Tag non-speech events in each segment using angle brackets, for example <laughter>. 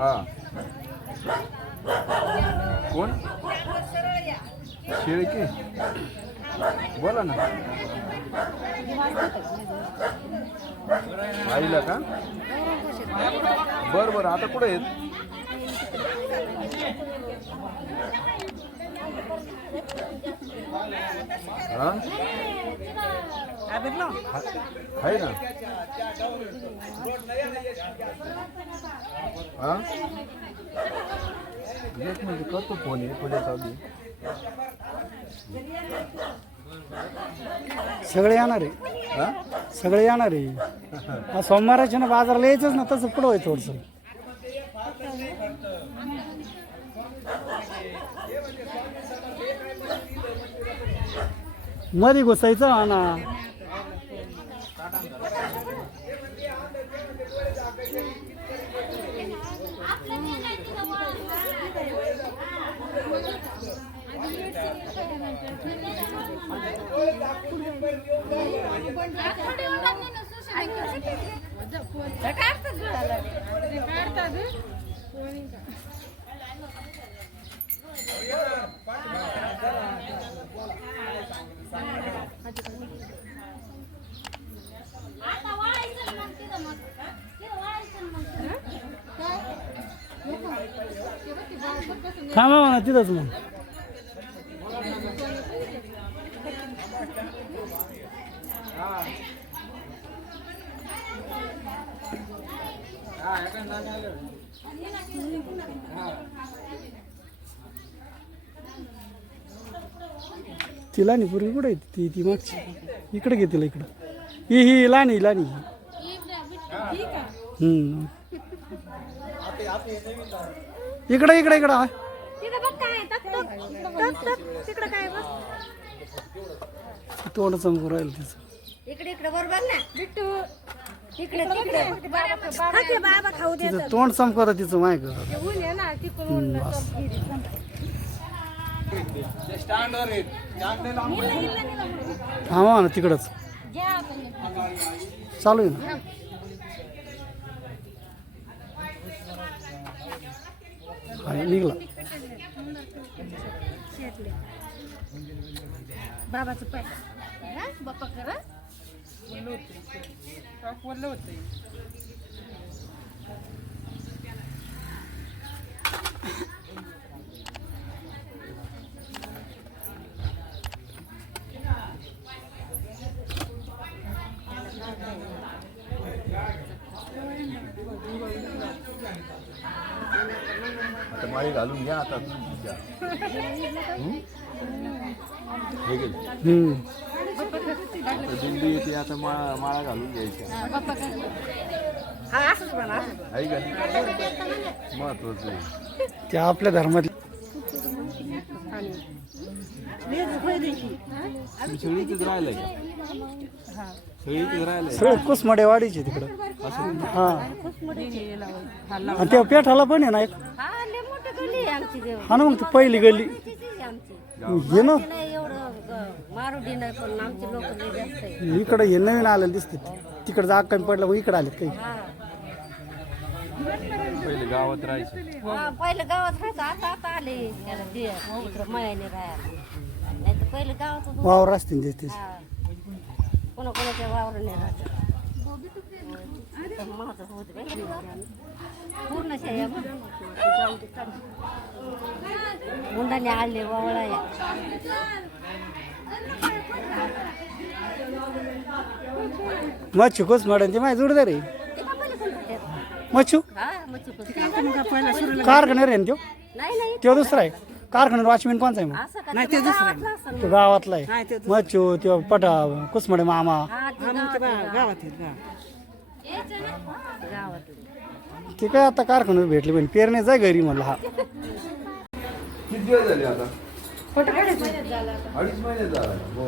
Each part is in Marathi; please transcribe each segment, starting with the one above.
हा कोण? शेळके? बोला ना. आईला का? बर बर. आता कुठे आहेत? हां? आहे ना. हा? एक म्हणजे करतो फोन आहे पुढे चालू. सगळे येणार आहे. हा? सगळे येणार आहे. <laughs> हा सोमवाराच्या ना बाजाराला यायचंच ना तसं पुढं व्हायचं थोडंसं. मध्ये घुसायचं हा ना. थांबा म्हणा तिथंच मग तिला नाही पूर्वी कुठे आहे ती? ती मागची. इकडे घे तिला इकडं. ही ही लाणी लाणी इकडे इकडे इकडं. हा. तोंड चमकू राहील तिचं. इकडे इकडे बरोबर ना बिट्टू इकडे तिकडे ते बाबा खाऊ दे तिचं तोंड चमकवतं तिचं माय कर ऊन आहे ना तिकडून थांबा ना तिकडंच. चालू आहे ना? निघला. बाबाचं पाय. हा? बाप्पा करा आता माळी घालून घ्या आता. तुम्ही घ्या. हं? हे तर दिंडी येते आता माळा माळा घालून घ्यायच्या. हा आहे का महत्वाचं आहे. ते आपल्या इथेच राहिलाय का? सगळी कुसमडे वाढीचे तिकडं. हा. आणि त्या पेठाला पण आहे ना एक? हा लय मोठी गल्ली आहे आमची देव. हा ना मग ती पहिली गल्ली आमची हे ना? इकडे हे नवीन आलेलं दिसते तिकडे जाग कमी पडलं मग इकडे आले काही. हा. पहिले गावात राहायचं. हा, पहिलं गावात राहायचं आता आता आले त्याला मयाने राहायला नाही तर पहिलं गावात. वावर असतील ते- ते हा कोणा कोणाच्या वावराने राहत. माझं होत पूर्ण शेया मुंडाने आले वावळा या मच्छू कुसमड ते माझ्या जोडदार आहे? मच्छू? हा? कारखान्यावर आहे ना त्यो? नाही नाही. त्यो दुसरा आहे. कारखान्यावर वॉचमॅन कोणचा आहे मग? असं का? ते गावातलं असेल. तो गावातला आहे. मच्छू त्यो पटा कुसमडे मामा. हा, ते गावातलं. यायचं ना? गावातलं. ते काय आता कारखान्यावर भेटले पण पेरण्याचा घरी म्हणलं हा. दिवस झाले आता? अडीच महिने झाला हो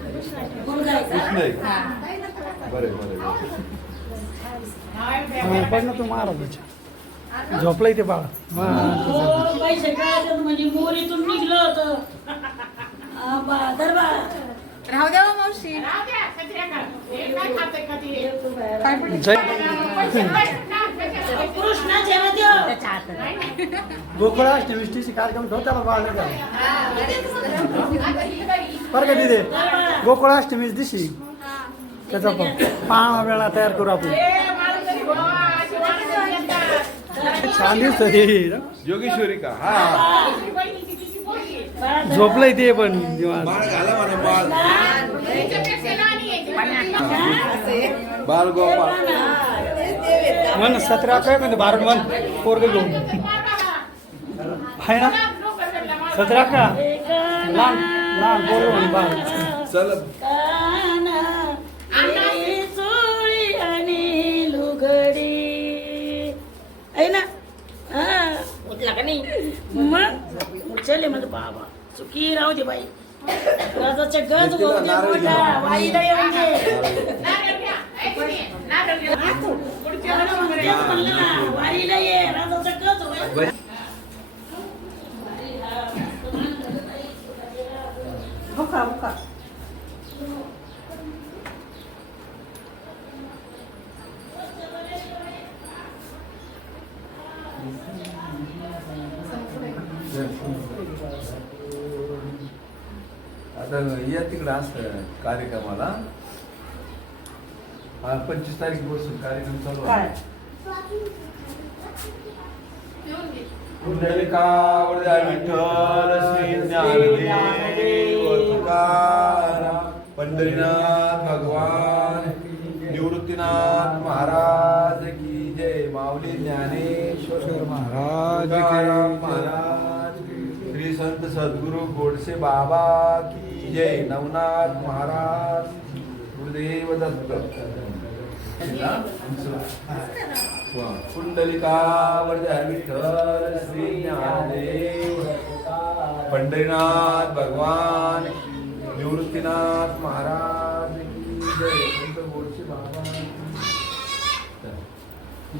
कृष्ण आहे बरे बरे हा, बघ ना तू महाराजाच्या. झोपलाय ते बाळ. हा, पैसे म्हणजे मोरीतून निघलं होतं. आबा, दरबार राहू द्या हो मावशी. जय. कृष्णाचे ना देव गोकुळाष्टमीष्टीची कार्यक्रम ठेवताना बाळ नाही बरं. का तिथे गोकुळाष्टमीच दिशी. त्याचा पण पाहा वेळा तयार करू आपण. दिसत ते योगेश्वरी का हा. झोपलंय ते पण निवांत. बाळ घाला म्हणा बाळ. बाळ गोपाळ. मन सतरा काय म्हणते? बारा मन पोरग घेऊन. आहे ना? सतरा का? लहान लहान पोरग म्हणे बाळ. चल. हा उठला का नाही मग उचलले म्हणजे बाबा चुकी राहू दे बाई राजाच्या गज होऊ दे मोठा वाईला येऊन दे म्हणलं ना वारीला ये राजाच्या गज होऊ दे. आता या तिकडं असं कार्यक्रमाला. हा पंचवीस तारीख बसून कार्यक्रम चालू आहे. विठ्ठल श्री ज्ञानदेव तुकाराम पंढरीनाथ भगवान निवृत्तीनाथ महाराज ज्ञानेश्वर महाराज. महाराज श्री संत सद्गुरु गोडसे बाबा की जय। नवनाथ महाराज गुरुदेव दत्त। पुंडलिकावर विठ्ठल श्री ज्ञानदेव पंढरीनाथ भगवान निवृत्तीनाथ महाराज की जय संत गोडसे बाबा की शाला येती वा येती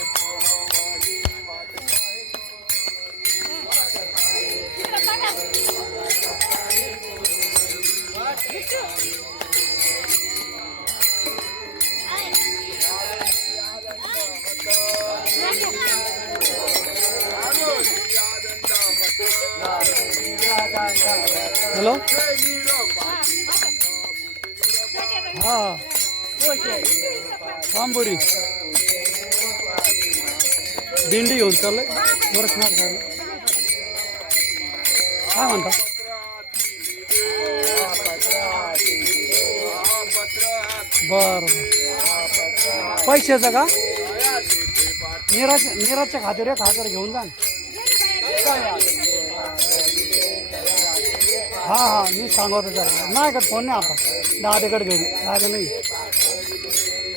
हॅलो. हा. रामपुरी दिंडी घेऊन चाललंय. गोरखनाथ झालं काय म्हणता? बर पैशाचं का? निराज निराजच्या खात्यावर एक हजार घेऊन जा ना. हा हा मी सांगतो त्याला नाही का फोन नाही आता दादाकडे घरी. दादा नाही.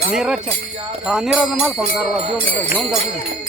नीरजच्या हा नीरज मला फोन करा देऊन घेऊन जातो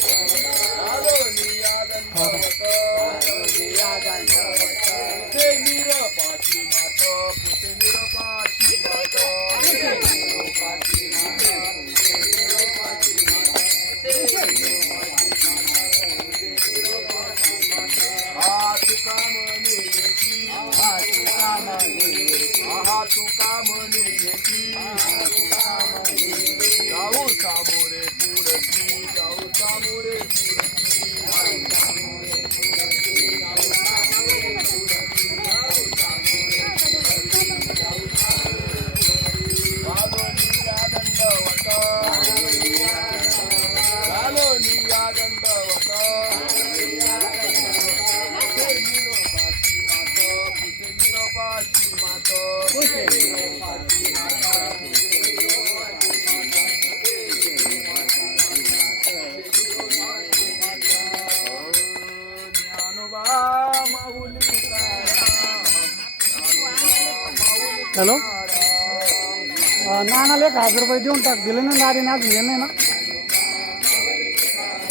एक हजार रुपये देऊन टाक. दिले ना गाडी अजून दिले नाही ना.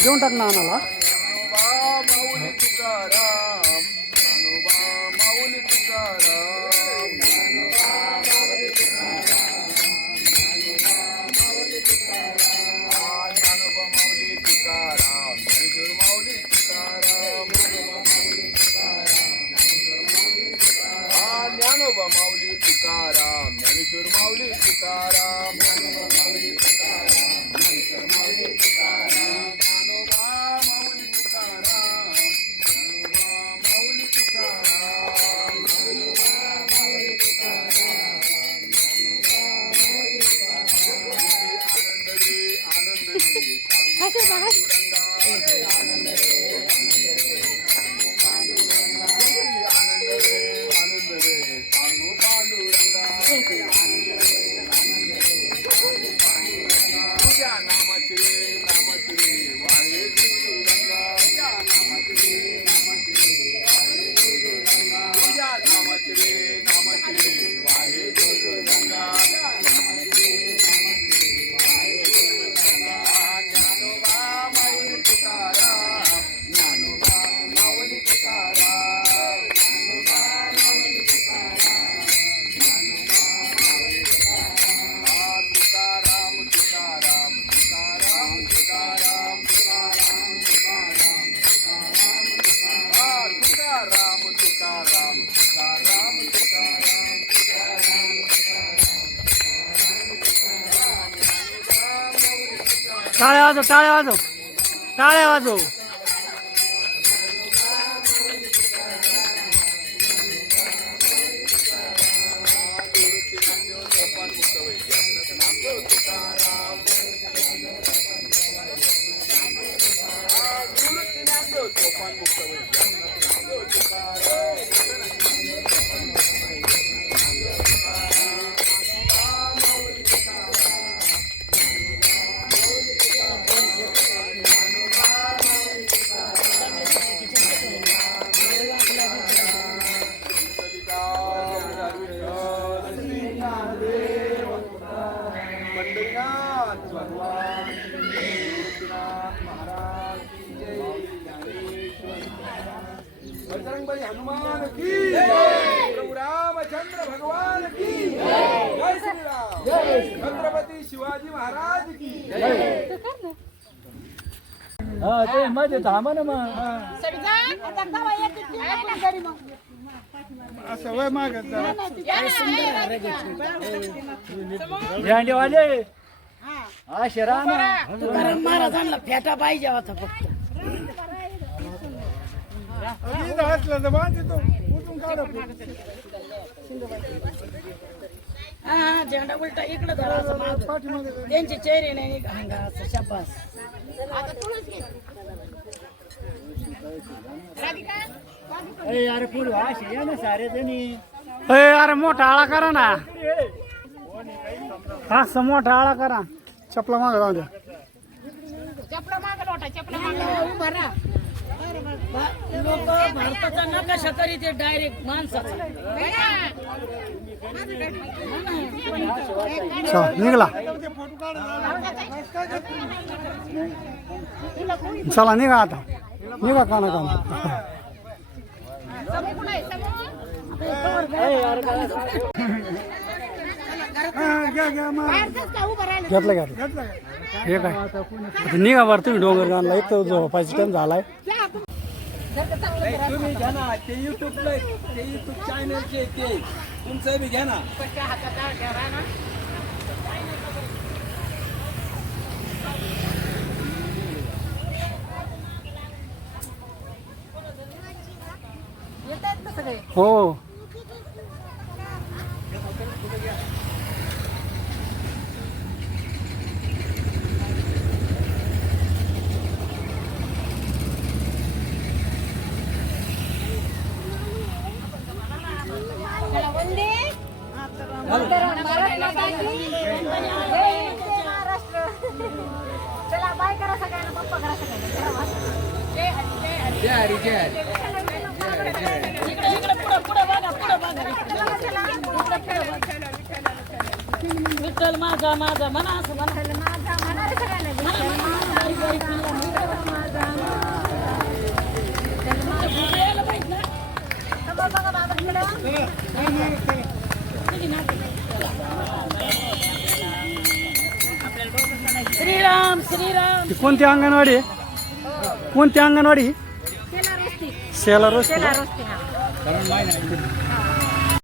देऊन टाक नानाला તાળે વાજો તાળે વાજો. તાળે વાજો. पंढरीनाथ भगवान गोपीनाथ महाराज जय ज्ञानेश्वर महाराज. बजरंगबली हनुमान की प्रभु रामचंद्र भगवान की जय श्रीराम छत्रपती शिवाजी महाराज की हा ते मध्ये थांबा ना मग असं वय मागत झेंडेवाले हा शरा ना तुकाराम महाराजांना फेटा पाहिजे होता फक्त. असलं तर बांध तो उठून काढा हा हा झेंडा उलटा इकडे धरा असं मागं. त्यांचे चेहरे नाही घांगा असं शाबास. अरे अरे मोठा आळा करा ना. हा मोठा आळा करा. चपला माग जाऊ द्या. लोक भारताचा नकाशा करीत डायरेक्ट माणसाचा. चल, निघला. चला निघा आता. निघा काना काना घेतलं घेतलं हे काय? आता निघा बरं तुम्ही डोंगर गाणला एक तर झोपायचा टाइम झालाय. तुम्ही घ्या ना ते युट्यूबला ते युट्यूब चॅनलचे ते. तुमचं बी घ्या ना. हो चला बाय करा सगळ्यांना पप्पा करा सगळ्यांना इकडे इकडे पुढं पुढं बघा पुढं बघा चला चला विठ्ठल माझा माझा असं म्हणा. रे सगळ्यांना. विठ्ठल विठ्ठल बघा इकडं. श्रीराम श्रीराम. कोणती अंगणवाडी? कोणती अंगणवाडी? शेला रोस्ती शेला रोस्ती